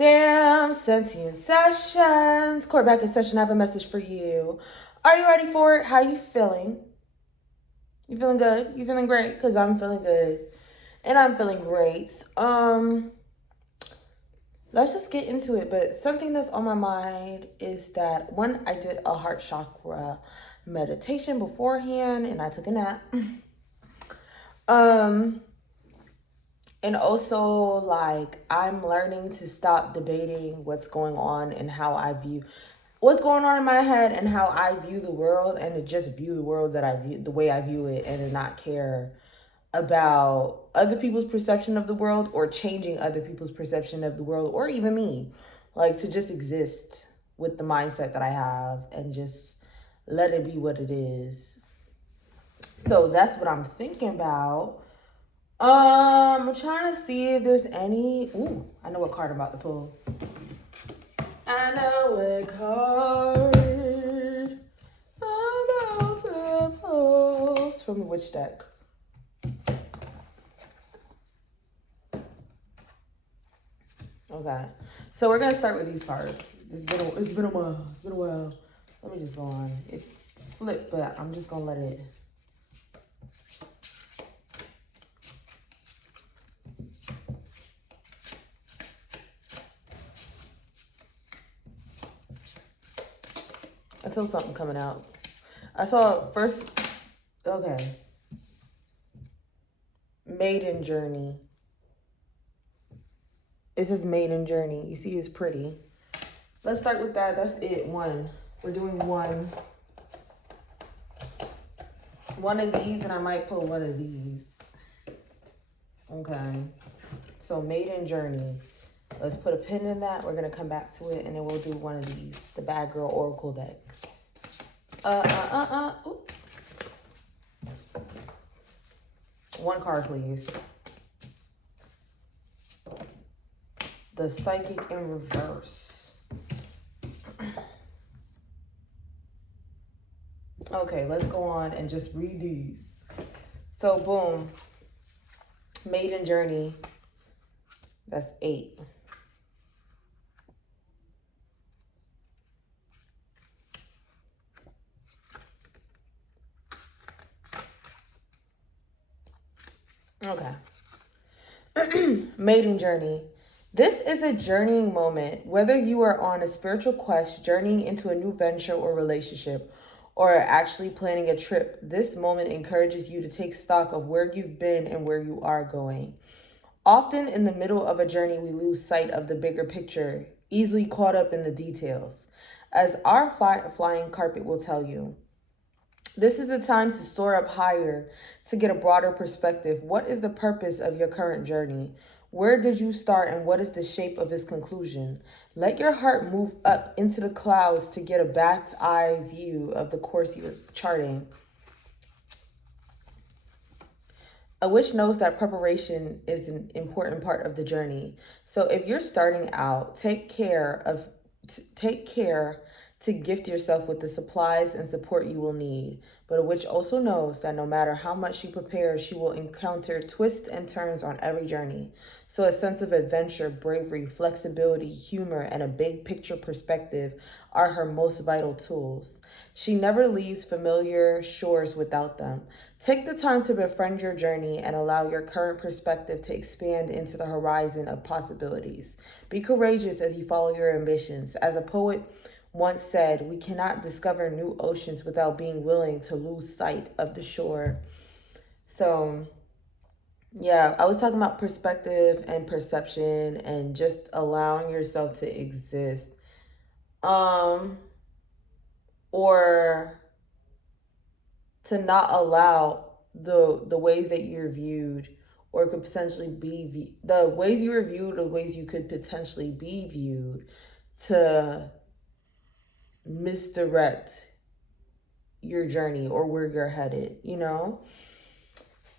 Sam, Sentient Sessions. Quarterback in session. I have a message for you. Are you ready for it? How you feeling? You feeling good? You feeling great? Because I'm feeling good. And I'm feeling great. Let's just get into it. But something that's on my mind is that one, I did a heart chakra meditation beforehand and I took a nap. And also, like, I'm learning to stop debating what's going on and how I view what's going on in my head and how I view the world, and to just view the world that I view the way I view it, and to not care about other people's perception of the world or changing other people's perception of the world or even me. Like, to just exist with the mindset that I have and just let it be what it is. So that's what I'm thinking about. I'm trying to see if there's any. Ooh, I know what card I'm about to pull. I know what card I'm about to pull. It's from which deck? Okay, so we're gonna start with these cards. It's been a while. Let me just go on. It flipped, but I'm just gonna let it. I saw something coming out. I saw first. Okay. Maiden journey. It says maiden journey. You see, it's pretty. Let's start with that. That's it. One. We're doing one. One of these, and I might pull one of these. Okay. So maiden journey. Let's put a pin in that. We're gonna come back to it, and then we'll do one of these. The Bad Girl Oracle deck. Ooh. One card, please. The Psychic in Reverse. Okay, let's go on and just read these. So, boom. Maiden journey. That's 8. Okay. Maiden journey. This is a journeying moment, whether you are on a spiritual quest, journeying into a new venture or relationship, or actually planning a trip. This moment encourages you to take stock of where you've been and where you are going. Often in the middle of a journey, we lose sight of the bigger picture, easily caught up in the details. As our flying carpet will tell you, this is a time to soar up higher, to get a broader perspective. What is the purpose of your current journey? Where did you start and what is the shape of its conclusion? Let your heart move up into the clouds to get a bat's eye view of the course you're charting. A witch knows that preparation is an important part of the journey. So if you're starting out, take care to gift yourself with the supplies and support you will need. But a witch also knows that no matter how much she prepares, she will encounter twists and turns on every journey. So a sense of adventure, bravery, flexibility, humor, and a big picture perspective are her most vital tools. She never leaves familiar shores without them. Take the time to befriend your journey and allow your current perspective to expand into the horizon of possibilities. Be courageous as you follow your ambitions. As a poet once said, we cannot discover new oceans without being willing to lose sight of the shore. So, yeah, I was talking about perspective and perception and just allowing yourself to exist. Or to not allow the ways that you're viewed or could potentially be the ways you were viewed, the ways you could potentially be viewed, to misdirect your journey or where you're headed, you know?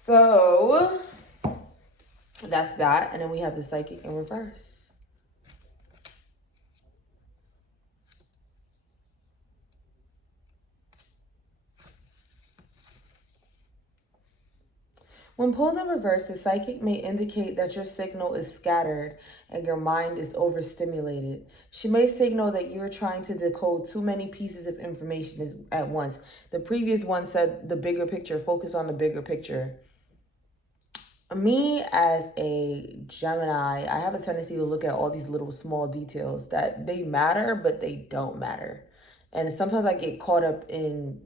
So that's that. And then we have the Psychic in Reverse. When pulled in reverse, the psychic may indicate that your signal is scattered and your mind is overstimulated. She may signal that you're trying to decode too many pieces of information at once. The previous one said the bigger picture, focus on the bigger picture. Me as a Gemini, I have a tendency to look at all these little small details that they matter, but they don't matter. And sometimes I get caught up in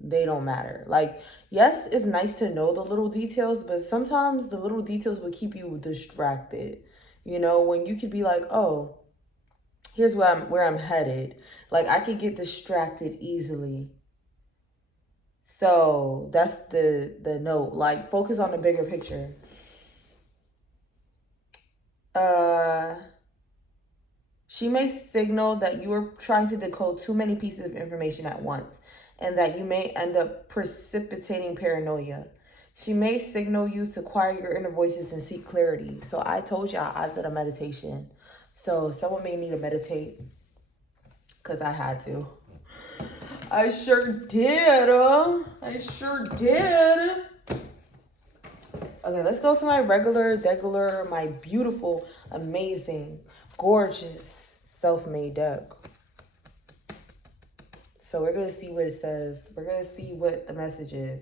they don't matter. Like, yes, it's nice to know the little details, but sometimes the little details will keep you distracted. You know, when you could be like, oh, here's where I'm headed. Like, I could get distracted easily. So that's the note. Like, focus on the bigger picture. She may signal that you are trying to decode too many pieces of information at once and that you may end up precipitating paranoia. She may signal you to quiet your inner voices and seek clarity. So I told y'all I did a meditation. So someone may need to meditate because I had to. I sure did. I sure did. Okay, let's go to my degular, my beautiful, amazing, gorgeous, self-made deck. So we're gonna see what it says. We're gonna see what the message is.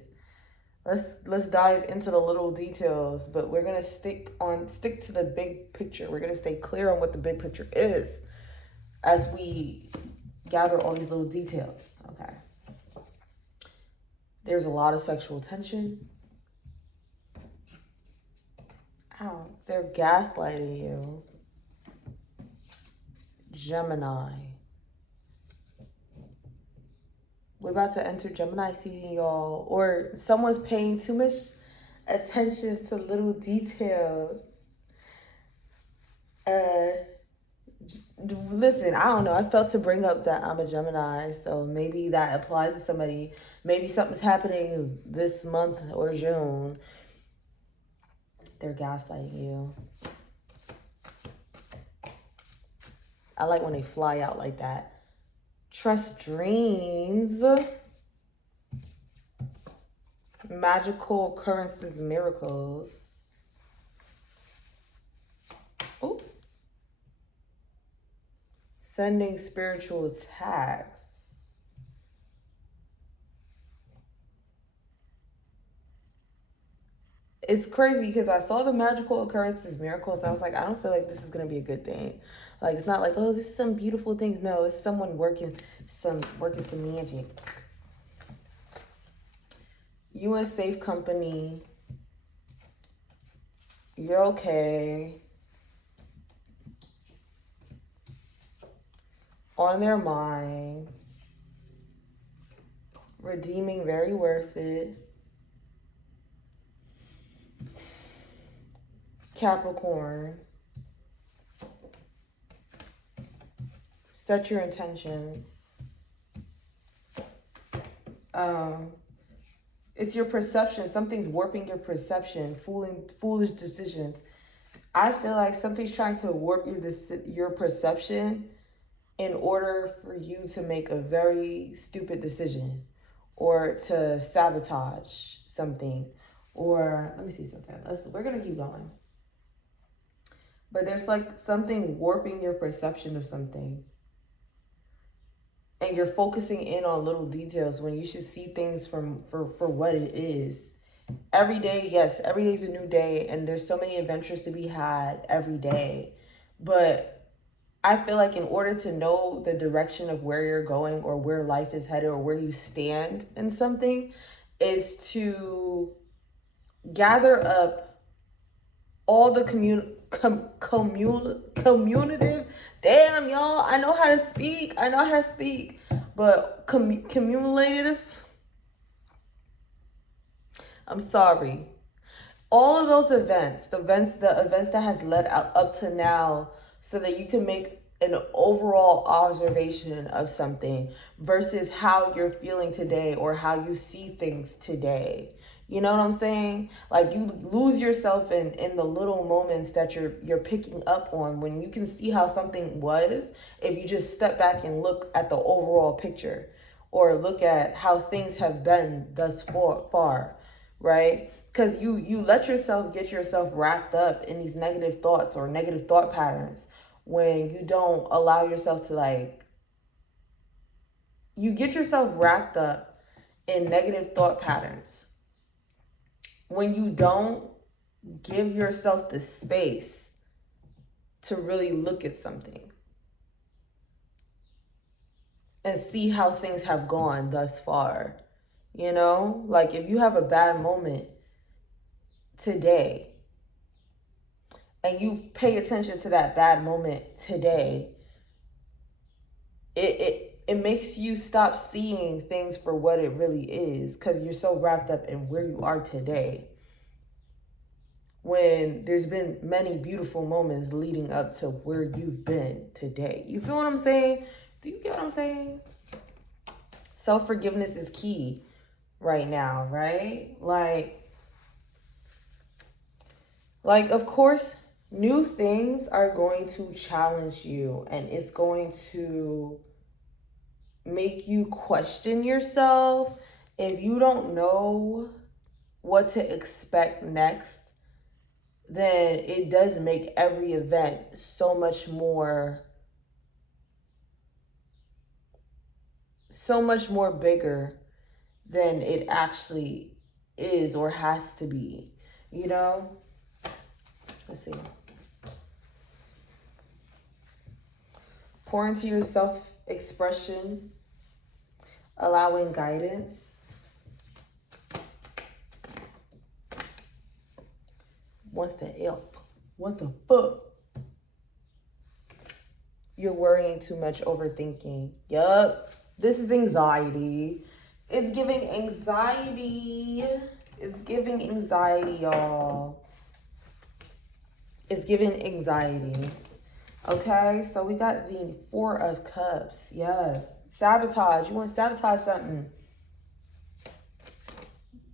Let's dive into the little details, but we're gonna stick to the big picture. We're gonna stay clear on what the big picture is as we gather all these little details. Okay. There's a lot of sexual tension. Ow, they're gaslighting you. Gemini. We're about to enter Gemini season, y'all. Or someone's paying too much attention to little details. Listen, I don't know. I felt to bring up that I'm a Gemini, so maybe that applies to somebody. Maybe something's happening this month or June. They're gaslighting you. I like when they fly out like that. Trust dreams. Magical occurrences, miracles. Ooh. Sending spiritual attacks. It's crazy because I saw the magical occurrences, miracles. I was like, I don't feel like this is going to be a good thing. Like, it's not like, oh, this is some beautiful things. No, it's someone working some magic. You in safe company. You're okay. On their mind. Redeeming, very worth it. Capricorn. Set your intentions. It's your perception. Something's warping your perception, foolish decisions. I feel like something's trying to warp your perception in order for you to make a very stupid decision or to sabotage something. Or let me see something. We're gonna keep going. But there's like something warping your perception of something. And you're focusing in on little details when you should see things for what it is. Every day, yes, every day is a new day, and there's so many adventures to be had every day. But I feel like in order to know the direction of where you're going or where life is headed or where you stand in something is to gather up all the commutative. Damn, y'all, I know how to speak. But cumulative. I'm sorry. All of those events, the events that has led up to now, so that you can make an overall observation of something versus how you're feeling today or how you see things today. You know what I'm saying? Like, you lose yourself in the little moments that you're picking up on when you can see how something was if you just step back and look at the overall picture or look at how things have been thus far, right? Because you let yourself get yourself wrapped up in these negative thoughts or negative thought patterns when you don't allow yourself to, like, you get yourself wrapped up in negative thought patterns when you don't give yourself the space to really look at something and see how things have gone thus far. You know, like if you have a bad moment today and you pay attention to that bad moment today, it makes you stop seeing things for what it really is, because you're so wrapped up in where you are today, when there's been many beautiful moments leading up to where you've been today. You feel what I'm saying? Do you get what I'm saying? Self-forgiveness is key right now, right? Like, of course, new things are going to challenge you, and it's going to make you question yourself. If you don't know what to expect next, then it does make every event so much more bigger than it actually is or has to be, you know? Let's see. Pour into your self-expression, allowing guidance. What's the help? What the fuck? You're worrying too much, overthinking. Yup. This is anxiety. It's giving anxiety. It's giving anxiety, y'all. It's giving anxiety. Okay, so we got the Four of Cups. Yes. Sabotage. You want to sabotage something.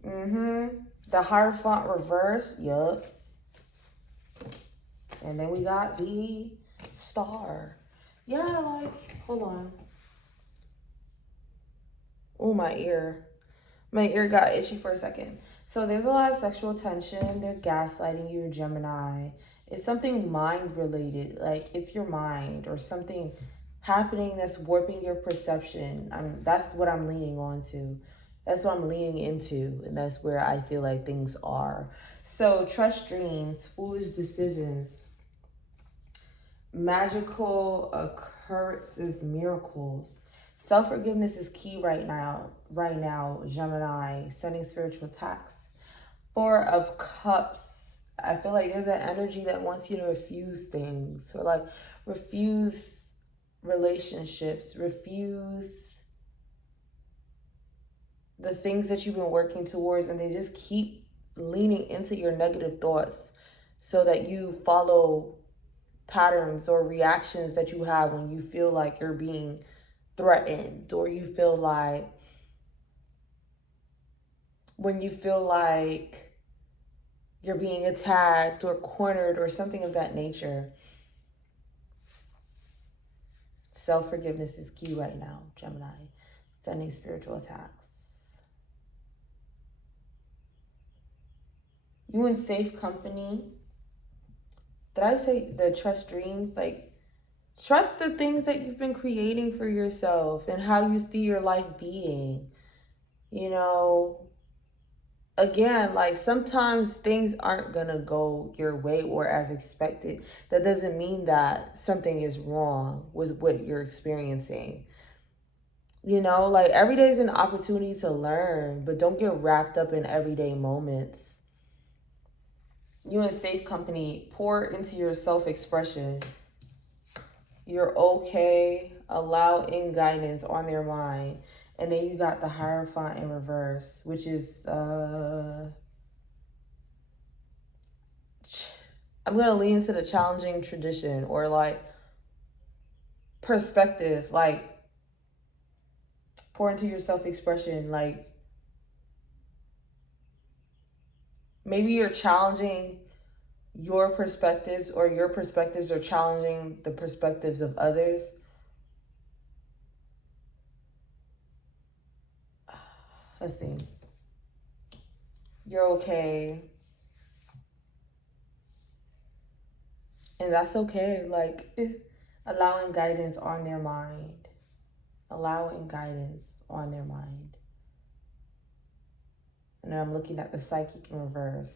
The Hierophant reverse. Yup. And then we got the Star. Yeah, like, hold on. Oh, my ear. My ear got itchy for a second. So there's a lot of sexual tension. They're gaslighting you, Gemini. It's something mind related. Like, it's your mind or something happening that's warping your perception. That's what I'm leaning on to. That's what I'm leaning into. And that's where I feel like things are. So trust dreams, foolish decisions, magical occurrences, miracles. Self-forgiveness is key right now, Gemini. Sending spiritual attacks. Four of Cups. I feel like there's an energy that wants you to refuse things. Or like refuse relationships. Refuse the things that you've been working towards. And they just keep leaning into your negative thoughts so that you follow patterns or reactions that you have when you feel like you're being threatened, or you feel like you're being attacked or cornered or something of that nature. Self-forgiveness is key right now, Gemini. Sending spiritual attacks. You in safe company. Did I say the trust dreams? Like, trust the things that you've been creating for yourself and how you see your life being. You know, again, like sometimes things aren't gonna go your way or as expected. That doesn't mean that something is wrong with what you're experiencing. You know, like every day is an opportunity to learn, but don't get wrapped up in everyday moments. You in safe company. Pour into your self-expression. You're okay. Allow in guidance on their mind. And then you got the Hierophant in reverse, which is, I'm going to lean into the challenging tradition or like perspective, like pour into your self-expression. Like maybe you're challenging your perspectives, or your perspectives are challenging the perspectives of others. Let's see. You're okay. And that's okay. Like, allowing guidance on their mind. Allowing guidance on their mind. And then I'm looking at the psychic in reverse.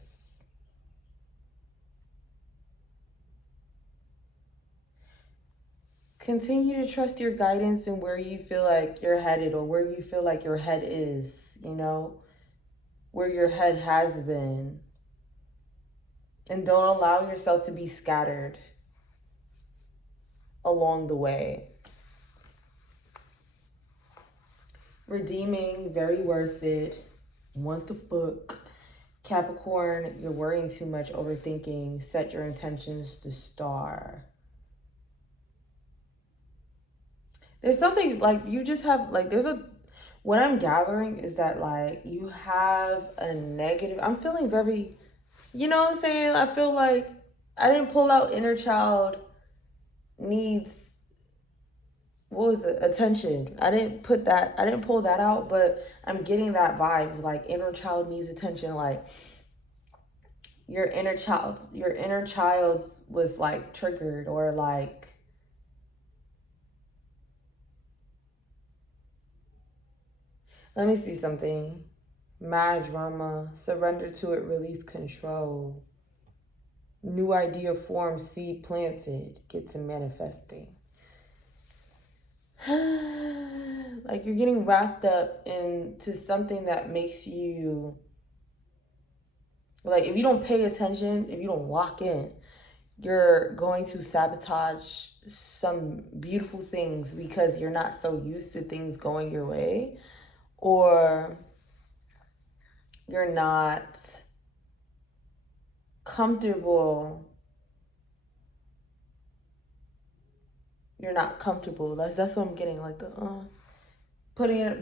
Continue to trust your guidance and where you feel like you're headed, or where you feel like your head is, you know, where your head has been. And don't allow yourself to be scattered along the way. Redeeming, very worth it. Once the book. Capricorn, you're worrying too much, overthinking. Set your intentions to star. There's something like you just have, like, what I'm gathering is that, like, you have a negative, I'm feeling very, you know what I'm saying? I feel like I didn't pull out inner child needs, what was it? Attention. I didn't pull that out, but I'm getting that vibe, like inner child needs attention. Like your inner child was like triggered, or like, let me see something. Mad drama, surrender to it, release control. New idea formed, seed planted, get to manifesting. Like you're getting wrapped up into something that makes you, like, if you don't pay attention, if you don't lock in, you're going to sabotage some beautiful things because you're not so used to things going your way, or you're not comfortable. That's what I'm getting. Like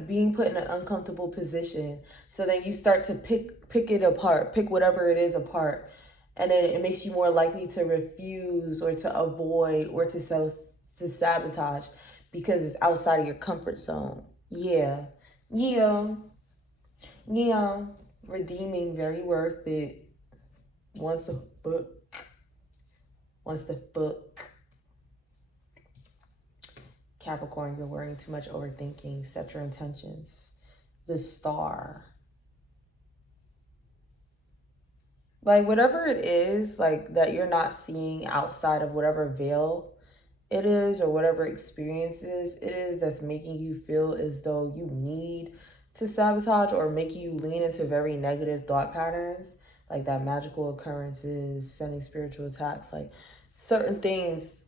being put in an uncomfortable position. So then you start to pick it apart, pick whatever it is apart, and then it makes you more likely to refuse or to avoid or to sabotage because it's outside of your comfort zone. Yeah, yeah, yeah. Redeeming, very worth it. Once the book, once the book. Capricorn, you're worrying too much, overthinking. Set your intentions. The star. Like whatever it is, like that you're not seeing outside of whatever veil it is, or whatever experiences it is that's making you feel as though you need to sabotage or make you lean into very negative thought patterns, like that magical occurrences, sending spiritual attacks, like certain things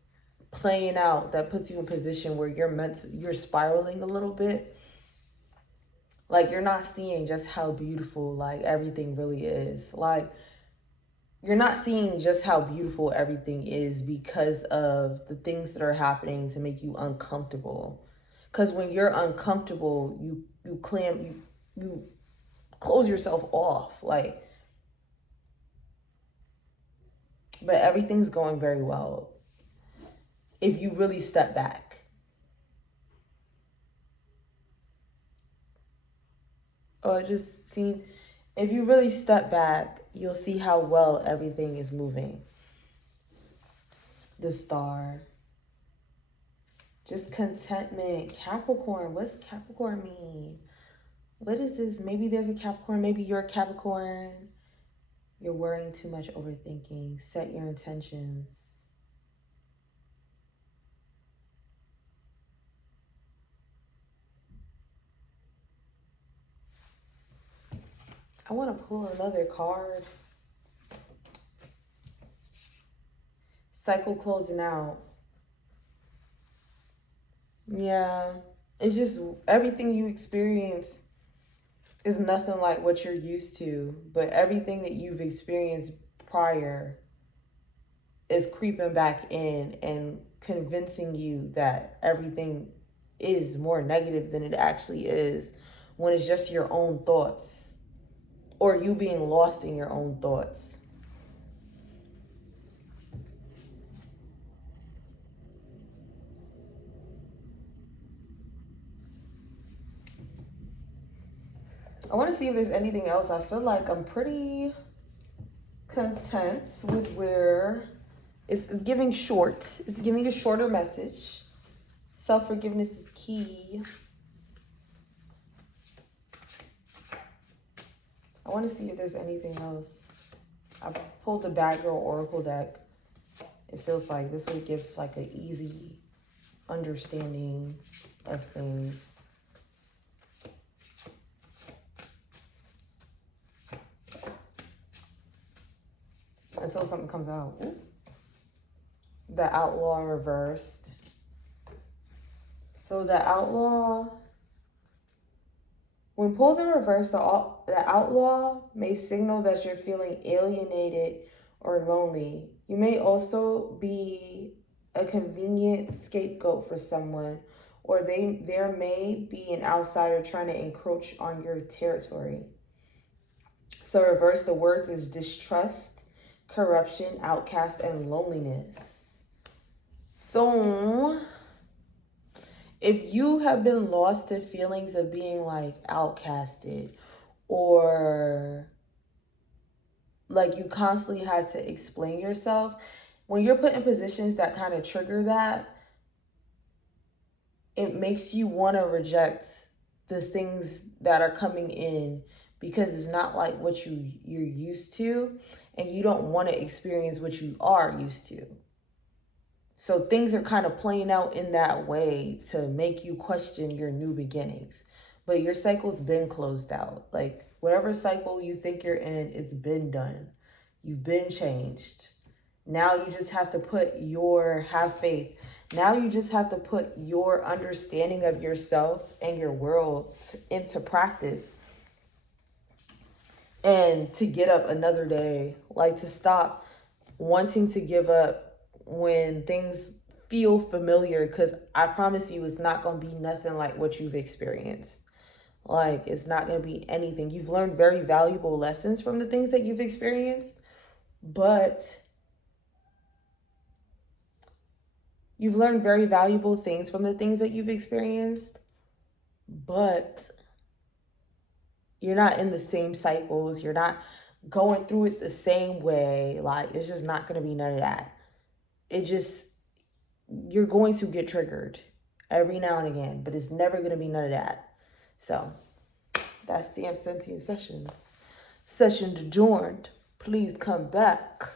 playing out that puts you in a position where you're spiraling a little bit. Like you're not seeing just how beautiful like everything really is. Like you're not seeing just how beautiful everything is because of the things that are happening to make you uncomfortable. Because when you're uncomfortable, you close yourself off. Like, but everything's going very well if you really step back. Or just see, if you really step back, you'll see how well everything is moving. The star. Just contentment. Capricorn. What's Capricorn mean? What is this? Maybe there's a Capricorn. Maybe you're a Capricorn. You're worrying too much, overthinking. Set your intentions. I want to pull another card. Cycle closing out. Yeah. It's just everything you experience is nothing like what you're used to, but everything that you've experienced prior is creeping back in and convincing you that everything is more negative than it actually is, when it's just your own thoughts or you being lost in your own thoughts. I want to see if there's anything else. I feel like I'm pretty content with where it's giving short. It's giving a shorter message. Self-forgiveness is key. I want to see if there's anything else. I pulled the Bad Girl Oracle deck. It feels like this would give like an easy understanding of things. Until something comes out. Ooh. The Outlaw reversed. So the Outlaw, when pulled in reverse, the Outlaw may signal that you're feeling alienated or lonely. You may also be a convenient scapegoat for someone, or there may be an outsider trying to encroach on your territory. So reverse the words is distrust, corruption, outcast, and loneliness. So if you have been lost to feelings of being like outcasted, or like you constantly had to explain yourself, when you're put in positions that kind of trigger that, it makes you want to reject the things that are coming in because it's not like what you're used to, and you don't want to experience what you are used to. So things are kind of playing out in that way to make you question your new beginnings. But your cycle's been closed out. Like whatever cycle you think you're in, it's been done. You've been changed. Now you just have to have faith. Now you just have to put your understanding of yourself and your world into practice. And to get up another day, like to stop wanting to give up when things feel familiar, because I promise you it's not going to be nothing like what you've experienced. Like it's not going to be anything. You've learned very valuable lessons from the things that you've experienced, but you've learned very valuable things from the things that you've experienced, but you're not in the same cycles. You're not going through it the same way. Like it's just not going to be none of that. You're going to get triggered every now and again, but it's never going to be none of that. So that's the Sentient Sessions. Session adjourned. Please come back.